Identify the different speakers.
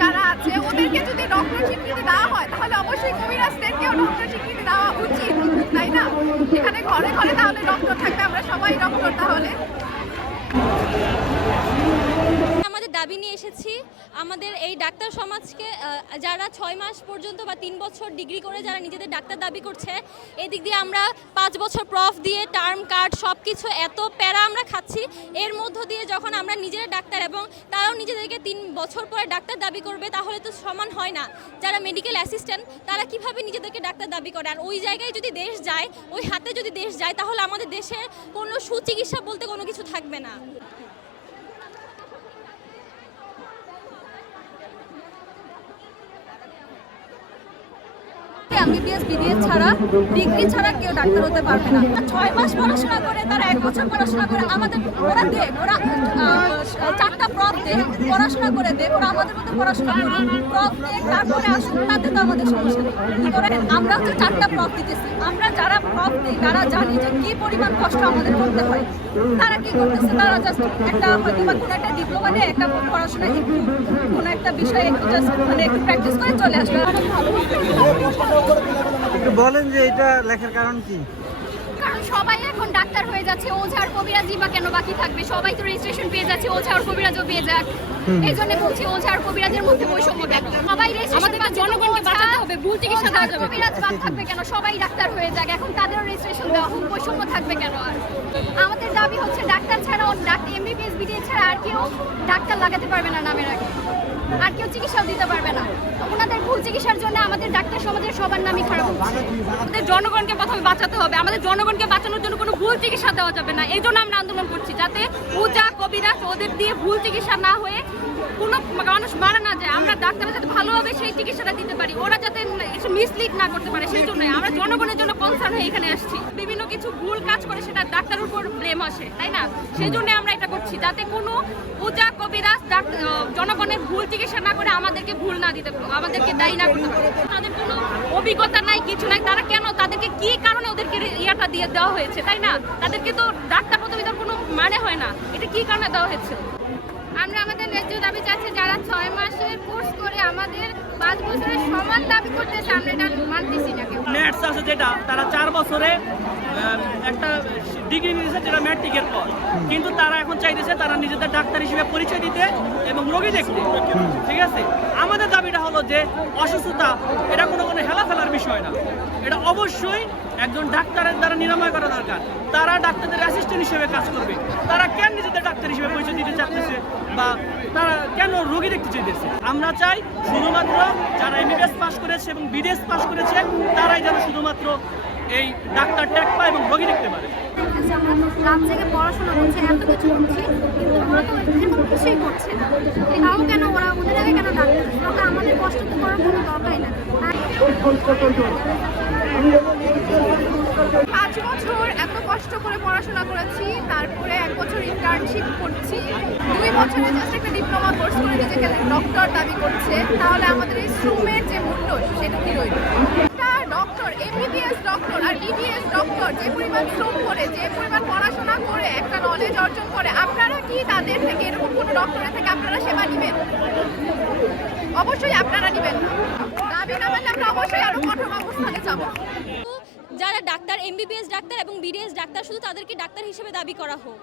Speaker 1: যারা আছে, ওদেরকে যদি ডক্টর স্বীকৃতি দেওয়া হয়, তাহলে অবশ্যই কবিরাজদেরকেও ডক্টর স্বীকৃতি দেওয়া উচিত, তাই না? এখানে ঘরে ঘরে তাহলে ডক্টর থাকবে, আমরা সবাই ডক্টর তাহলে।
Speaker 2: দাবি নিয়ে এসেছি। আমাদের এই ডাক্তার সমাজকে যারা ছয় মাস পর্যন্ত বা তিন বছর ডিগ্রি করে যারা নিজেদের ডাক্তার দাবি করছে, এই দিক দিয়ে আমরা পাঁচ বছর প্রফ দিয়ে টার্ম কার্ড সব কিছু এত প্যারা আমরা খাচ্ছি। এর মধ্য দিয়ে যখন আমরা নিজেরা ডাক্তার এবং তারাও নিজেদেরকে তিন বছর পরে ডাক্তার দাবি করবে, তাহলে তো সমান হয় না। যারা মেডিকেল অ্যাসিস্ট্যান্ট তারা কীভাবে নিজেদেরকে ডাক্তার দাবি করে? আর ওই জায়গায় যদি দেশ যায়, ওই হাতে যদি দেশ যায়, তাহলে আমাদের দেশের কোনো সুচিকিৎসা বলতে কোনো কিছু থাকবে না।
Speaker 3: এমবিবিএস বিডিএস ছাড়া, ডিগ্রি ছাড়া কেউ ডাক্তার হতে পারবে না। ছয় মাস পড়াশোনা করে, তারা এক বছর পড়াশোনা করে, আমাদের ওরা দেখ ওরা চারটা প্রপ দেখ পড়াশোনা করে দেখ ওরা আমাদের মতো পড়াশোনা করে প্রপ দেখ তারপরে আসুন তাতে তো আমাদের সমস্যা নেই। আমরা হচ্ছে চারটা প্রপ দিতেছি। আমরা যারা প্রপ দিই, তারা জানি যে কি পরিমাণ কষ্ট আমাদের করতে হয়। তারা কি করতেছে? তারা জাস্ট একটা হয়তো বা কোনো একটা ডিপ্লোমা নিয়ে একটা পড়াশোনা একটু, কোনো একটা বিষয়ে একটু জাস্ট মানে একটু প্র্যাকটিস করে চলে আসবে ভালো
Speaker 4: একটু বলেন যে এটা লেখার কারণ কি?
Speaker 1: কারণ সবাই এখন ডাক্তার হয়ে যাচ্ছে ওঝার কবিরাজি বা কেন বাকি থাকবে? সবাই তো রেজিস্ট্রেশন পেয়ে যাচ্ছে ওঝা আর কবিরাজও পেয়ে যাক। এই জন্য বলছি ওঝা আর কবিরাজের মধ্যে বৈষম্য কেন সবাই আমাদের জনগণকে বাঁচাতে হবে ভুল চিকিৎসা দেওয়া যাবে। কবিরাজ বাদ থাকবে কেন? সবাই ডাক্তার হয়ে যাক। এখন তাদেরও রেজিস্ট্রেশন দেওয়া হোক বৈষম্য থাকবে কেন আর? আমাদের দাবি হচ্ছে ডাক্তার ছাড়া ডাক্তার এমবিবিএস বিডিএস ছাড়া আর কেউ ডাক্তার লাগাতে পারবে না নামের আগে। আর কেউ চিকিৎসাও দিতে পারবে না। ওনাদের ভুল চিকিৎসার জন্য আমাদের ডাক্তার সমাজের সবার নামই খারাপ
Speaker 3: আমাদের জনগণকে প্রথমে বাঁচাতে হবে। আমাদের জনগণকে বাঁচানোর জন্য কোনো ভুল চিকিৎসা দেওয়া যাবে না। এই জন্য আমরা আন্দোলন করছি যাতে পূজা কবিরাজ ওদের দিয়ে ভুল চিকিৎসা না হয়ে কোনো মানুষ মারা না যায়। আমরা ডাক্তাররা যাতে ভালোভাবে সেই চিকিৎসাটা দিতে পারি। ওরা যাতে মিসলিড না করতে পারে সেই জন্য আমরা জনগণের জন্য কনসার্ন হয়ে এখানে আসছি। বিভিন্ন কিছু ভুল কাজ করে সেটা ডাক্তারের উপর ব্লেম আসে তাই না? সেই জন্য আমরা এটা করছি যাতে কোনো পূজা কবিরাজ ডাক- আহ, জনগণের ভুল চিকিৎসা না করে আমাদেরকে ভুল না দিতে, আমাদেরকে দায়ী না করতে তাদের কোনো অভিজ্ঞতা নাই, কিছু নাই, তারা কেন, তাদেরকে কি কারণে ওদেরকে ইয়াটা দিয়ে দেওয়া হয়েছে, তাই না? তাদেরকে তো ডাক্তার প্রতিযোগিতার কোনো মানে হয় না, এটা কি কারণে দেওয়া হয়েছে?
Speaker 1: আমরা আমাদের ন্যায্য দাবি চাচ্ছি যারা ছয় মাসের কোর্স করে আমাদের পাঁচ বছরের সমান দাবি করতেছে, আমরা এটা মানতেছি না কেউ
Speaker 5: আছে যেটা, তারা চার বছরে একটা ডিগ্রি নিয়েছে যেটা ম্যাট্রিকের পর। কিন্তু তারা এখন চাইতেছে তারা নিজেদের ডাক্তার হিসেবে পরিচয় দিতে এবং রোগী দেখতে। ঠিক আছে? আমাদের দাবিটা হলো যে অসুস্থতা, এটা কোনো কোনো হেলা ফেলার বিষয় না। এটা অবশ্যই একজন ডাক্তারের দ্বারা নিরাময় করা দরকার। তারা ডাক্তারদের অ্যাসিস্ট্যান্ট হিসেবে কাজ করবে। তারা কেন নিজেদের ডাক্তার হিসেবে পরিচয় দিতে চাচ্ছে বা তারা কেন রোগী দেখতে চাইতেছে? আমরা চাই শুধুমাত্র যারা এমবিবিএস পাস করেছে এবং বিডিএস পাস করেছে শুধুমাত্র এই ডাক্তার ট্যাগ পায় এবং রোগী দেখতে পারে।
Speaker 1: থেকে পড়াশোনা আমাদের কষ্ট তো না। পাঁচ বছর এত কষ্ট করে পড়াশোনা করেছি, তারপরে এক বছর ইন্টার্নশিপ করছি, দুই বছরে জাস্ট একটা ডিপ্লোমা কোর্স করে নিজেকে ডক্টর দাবি করছে, তাহলে আমাদের এই শ্রমের যে মূল্য, সেটা কি রইল একটা ডক্টর এমবিবিএস ডক্টর আর বিবিএস যে পরিমাণ শ্রম করে, যে পরিমাণ পড়াশোনা করে, একটা নলেজ অর্জন করে, আপনারা কি তাদের থেকে এরকম কোনো ডক্টরের থেকে আপনারা সেবা নেবেন? অবশ্যই আপনারা নেবেন দাবি না মানলে আমরা অবশ্যই আরও কঠোর অবস্থানে যাব।
Speaker 2: যারা ডাক্তার এমবিবিএস ডাক্তার এবং বিডিএস ডাক্তার, শুধু তাদেরকে ডাক্তার হিসেবে দাবি করা হোক।